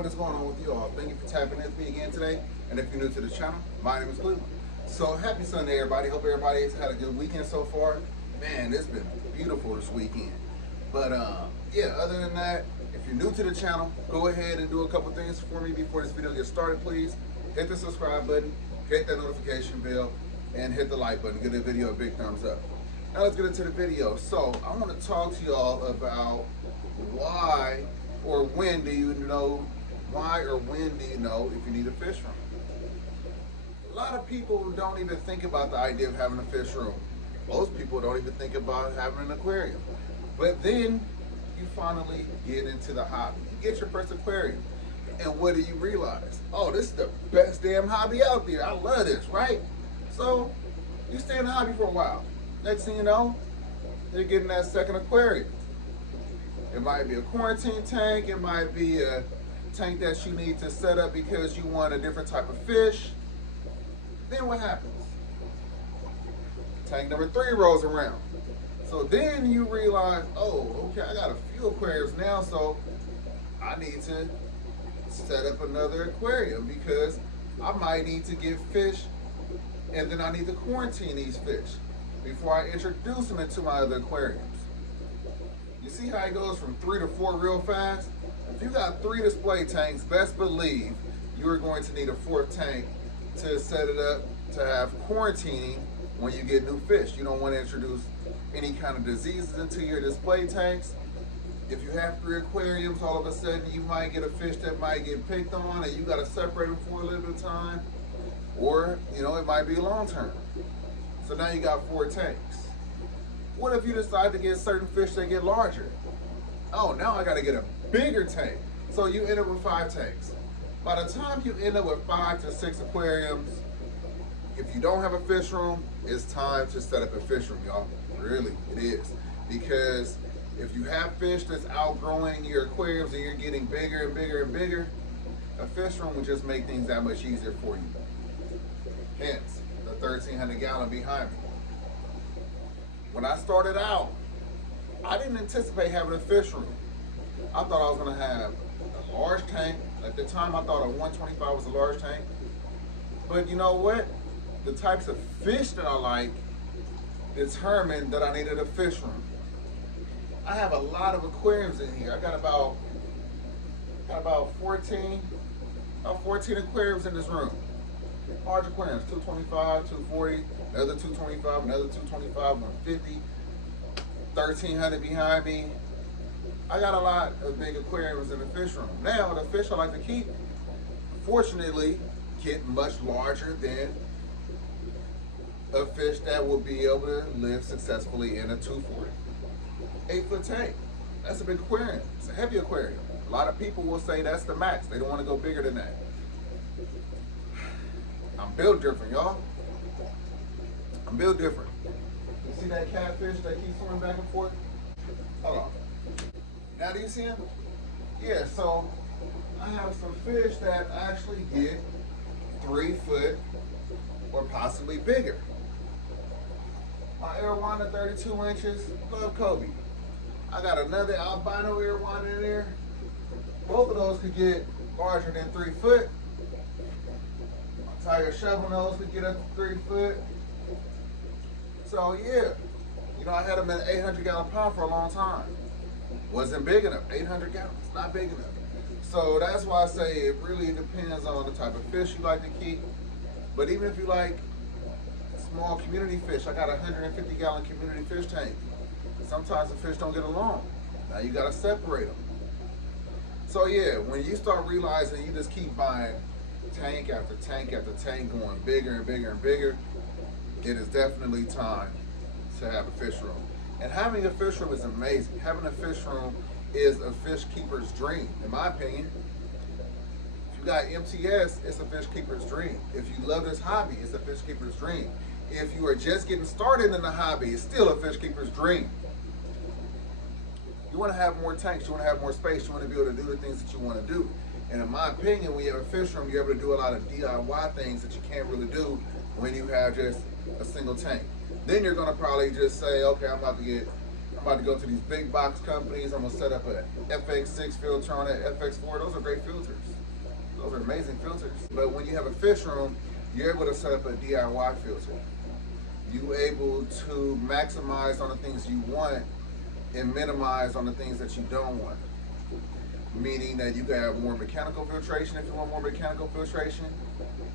what is going on with you all? Thank you for tapping in with me again today. And if you're new to the channel, my name is Cleveland. So happy Sunday, everybody. Hope everybody has had a good weekend so far. Man, it's been beautiful this weekend. But yeah, other than that, if you're new to the channel, go ahead and do a couple things for me before this video gets started, please. Hit the subscribe button, hit that notification bell, and hit the like button. Give the video a big thumbs up. Now let's get into the video. So I want to talk to y'all about why or when do you know if you need a fish room. A lot of people don't even think about the idea of having a fish room. Most people don't even think about having an aquarium. But then you finally get into the hobby. You get your first aquarium. And what do you realize? Oh, this is the best damn hobby out there. I love this, right? So you stay in the hobby for a while. Next thing you know, you're getting that second aquarium. It might be a quarantine tank. It might be a tank that you need to set up because you want a different type of fish. Then what happens? Tank number 3 rolls around. So then you realize, oh, okay, I got a few aquariums now, so I need to set up another aquarium because I might need to get fish, and then I need to quarantine these fish before I introduce them into my other aquariums. You see how it goes from 3 to 4 real fast? If you got 3 display tanks, best believe you're going to need a 4th tank to set it up to have quarantining when you get new fish. You don't want to introduce any kind of diseases into your display tanks. If you have 3 aquariums, all of a sudden you might get a fish that might get picked on and you got to separate them for a little bit of time. Or, you know, it might be long term. So now you got 4 tanks. What if you decide to get certain fish that get larger? Oh, now I got to get a bigger tank. So you end up with 5 tanks. By the time you end up with 5 to 6 aquariums, if you don't have a fish room, it's time to set up a fish room, y'all. Really, it is. Because if you have fish that's outgrowing your aquariums and you're getting bigger and bigger and bigger, a fish room will just make things that much easier for you. Hence, the 1,300 gallon behind me. When I started out, I didn't anticipate having a fish room. I thought I was gonna have a large tank. At the time, I thought a 125 was a large tank. But you know what? The types of fish that I like determined that I needed a fish room. I have a lot of aquariums in here. I got about 14 aquariums in this room. Large aquariums, 225, 240, another 225, another 225, 150, 1,300 behind me. I got a lot of big aquariums in the fish room. Now, the fish I like to keep, fortunately, get much larger than a fish that will be able to live successfully in a 240. 8-foot tank. That's a big aquarium. It's a heavy aquarium. A lot of people will say that's the max. They don't want to go bigger than that. I'm built different, y'all. I'm built different. You see that catfish that keeps swimming back and forth? Hold on. Now do you see him? Yeah, so I have some fish that actually get 3 foot or possibly bigger. My arowana 32 inches, love Kobe. I got another albino arowana in there. Both of those could get larger than 3 foot. My tiger shovel nose could get up to 3 foot. So yeah, you know, I had them in an 800 gallon pond for a long time. Wasn't big enough. 800 gallons, not big enough. So that's why I say it really depends on the type of fish you like to keep. But even if you like small community fish, I got a 150 gallon community fish tank. Sometimes the fish don't get along. Now you gotta separate them. So yeah, when you start realizing you just keep buying tank after tank after tank, going bigger and bigger and bigger, it is definitely time to have a fish room. And having a fish room is amazing. Having a fish room is a fish keeper's dream, in my opinion. If you got MTS, it's a fish keeper's dream. If you love this hobby, it's a fish keeper's dream. If you are just getting started in the hobby, it's still a fish keeper's dream. You want to have more tanks, you want to have more space, you want to be able to do the things that you want to do. And in my opinion, when you have a fish room, you're able to do a lot of DIY things that you can't really do when you have just a single tank. Then you're gonna probably just say, okay, I'm about to get I'm about to go to these big box companies. I'm gonna set up a FX6 filter on it, FX4. Those are great filters. Those are amazing filters. But when you have a fish room, you're able to set up a DIY filter. You're able to maximize on the things you want and minimize on the things that you don't want. Meaning that you can have more mechanical filtration if you want more mechanical filtration.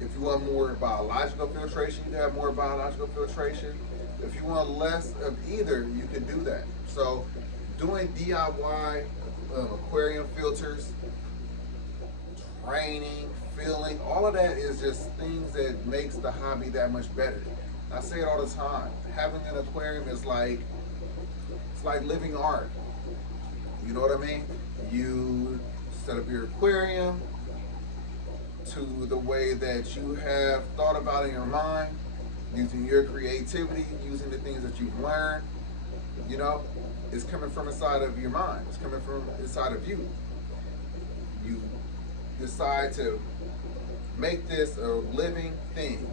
If you want more biological filtration, you can have more biological filtration. If you want less of either, you can do that. So doing DIY aquarium filters, training, filling, all of that is just things that makes the hobby that much better. I say it all the time. Having an aquarium is like, it's like living art. You know what I mean? You set up your aquarium to the way that you have thought about in your mind, using your creativity, using the things that you've learned. You know, it's coming from inside of your mind. It's coming from inside of you. You decide to make this a living thing,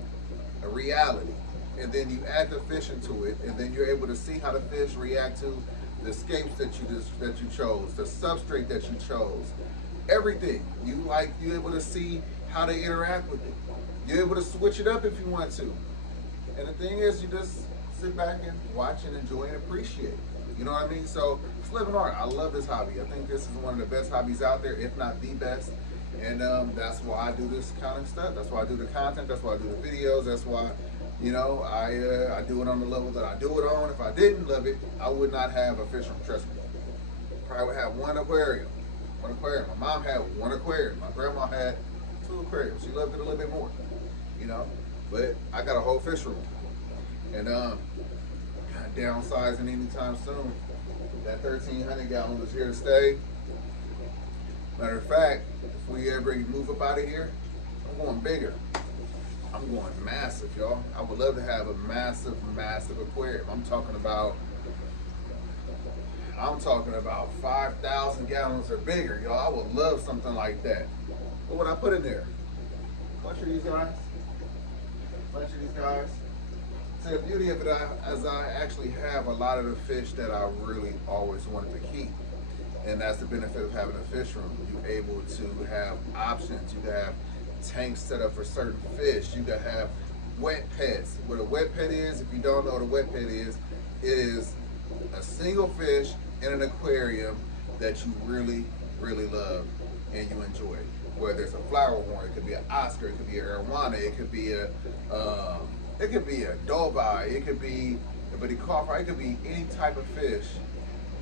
a reality, and then you add the fish into it, and then you're able to see how the fish react to the escapes that you chose, the substrate that you chose, everything. You're able to see how they interact with it. You're able to switch it up if you want to. And the thing is, you just sit back and watch and enjoy and appreciate. You know what I mean? So it's living art. I love this hobby. I think this is one of the best hobbies out there, if not the best. And that's why I do this kind of stuff. That's why I do the content. That's why I do the videos. That's why, you know, I do it on the level that I do it on. If I didn't love it, I would not have a fish room. Trust me. Probably would have one aquarium. One aquarium. My mom had one aquarium. My grandma had 2 aquariums. She loved it a little bit more, you know. But I got a whole fish room. And not downsizing anytime soon. That 1,300 gallon is here to stay. Matter of fact, if we ever move up out of here, I'm going bigger. I'm going massive, y'all. I would love to have a massive, massive aquarium. I'm talking about 5,000 gallons or bigger, y'all. I would love something like that. What would I put in there? A bunch of these guys. So the beauty of it is I actually have a lot of the fish that I really always wanted to keep. And that's the benefit of having a fish room. You're able to have options. You can have tanks set up for certain fish. You can have wet pets. What a wet pet is, if you don't know what a wet pet is, it is a single fish in an aquarium that you really, really love and you enjoy. Whether it's a flower horn, it could be an Oscar, it could be an arowana, it could be a dolby, it could be a bitty coffer, it could be any type of fish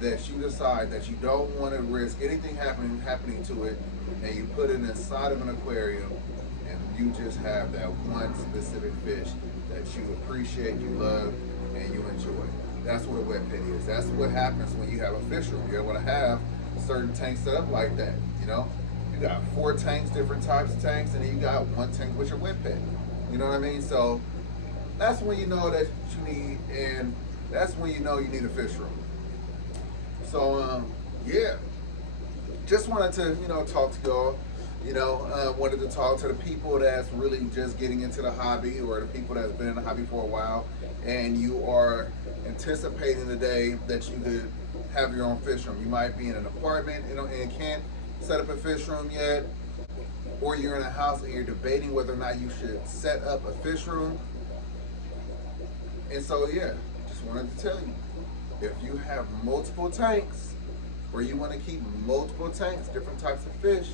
that you decide that you don't want to risk anything happening to it, and you put it inside of an aquarium, and you just have that one specific fish that you appreciate, you love, and you enjoy. That's what a wet pit is. That's what happens when you have a fish room. You're able to have certain tanks set up like that, you know? You got 4 tanks, different types of tanks, and then you got 1 tank with your wet pit. You know what I mean? So that's when you know that you need, and that's when you know you need a fish room. So yeah, just wanted to, you know, talk to y'all. You know, wanted to talk to the people that's really just getting into the hobby, or the people that's been in the hobby for a while, and you are anticipating the day that you could have your own fish room. You might be in an apartment, you know, and can't set up a fish room yet, or you're in a house and you're debating whether or not you should set up a fish room. And so yeah, just wanted to tell you, if you have multiple tanks, or you want to keep multiple tanks, different types of fish,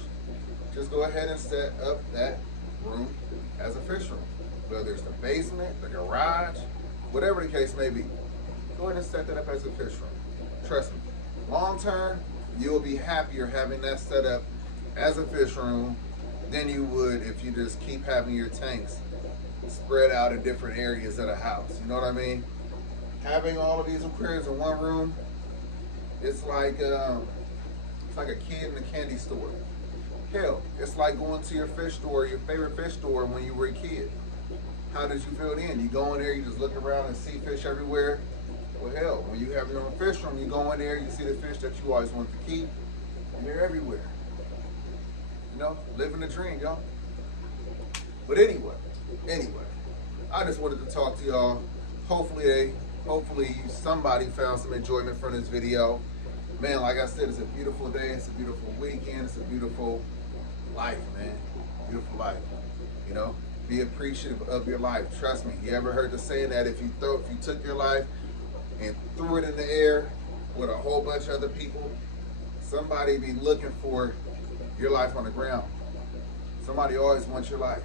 just go ahead and set up that room as a fish room. Whether it's the basement, the garage, whatever the case may be, go ahead and set that up as a fish room. Trust me, long term, you'll be happier having that set up as a fish room than you would if you just keep having your tanks spread out in different areas of the house. You know what I mean? Having all of these aquariums in one room, it's like a kid in a candy store. Hell, it's like going to your fish store, your favorite fish store when you were a kid. How did you feel then? You go in there, you just look around and see fish everywhere. Well, hell, when you have your own fish room, you go in there, you see the fish that you always wanted to keep, and they're everywhere. You know, living the dream, y'all. But anyway, I just wanted to talk to y'all. Hopefully Hopefully somebody found some enjoyment from this video. Man, like I said, it's a beautiful day. It's a beautiful weekend. It's a beautiful life, man. Beautiful life. You know, be appreciative of your life. Trust me. You ever heard the saying that if you took your life and threw it in the air with a whole bunch of other people, somebody be looking for your life on the ground. Somebody always wants your life.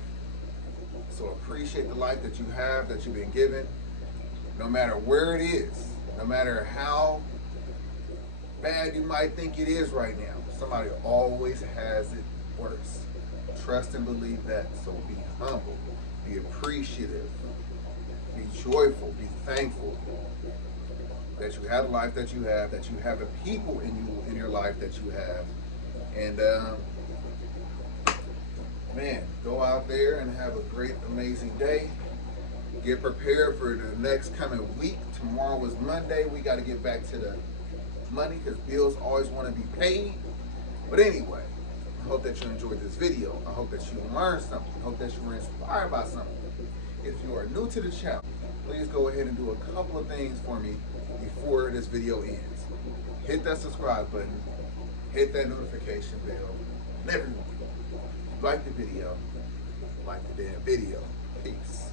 So appreciate the life that you have, that you've been given, no matter where it is, no matter how bad you might think it is right now. Somebody always has it worse. Trust and believe that. So be humble, be appreciative, be joyful, be thankful that you have the life that you have, that you have the people in your life that you have. And man, go out there and have a great, amazing day. Get prepared for the next coming week. Tomorrow is Monday. We got to get back to the money because bills always want to be paid. But anyway, I hope that you enjoyed this video. I hope that you learned something. I hope that you were inspired by something. If you are new to the channel, please go ahead and do a couple of things for me before this video ends. Hit that subscribe button. Hit that notification bell. And everyone, like the video, like the damn video. Peace.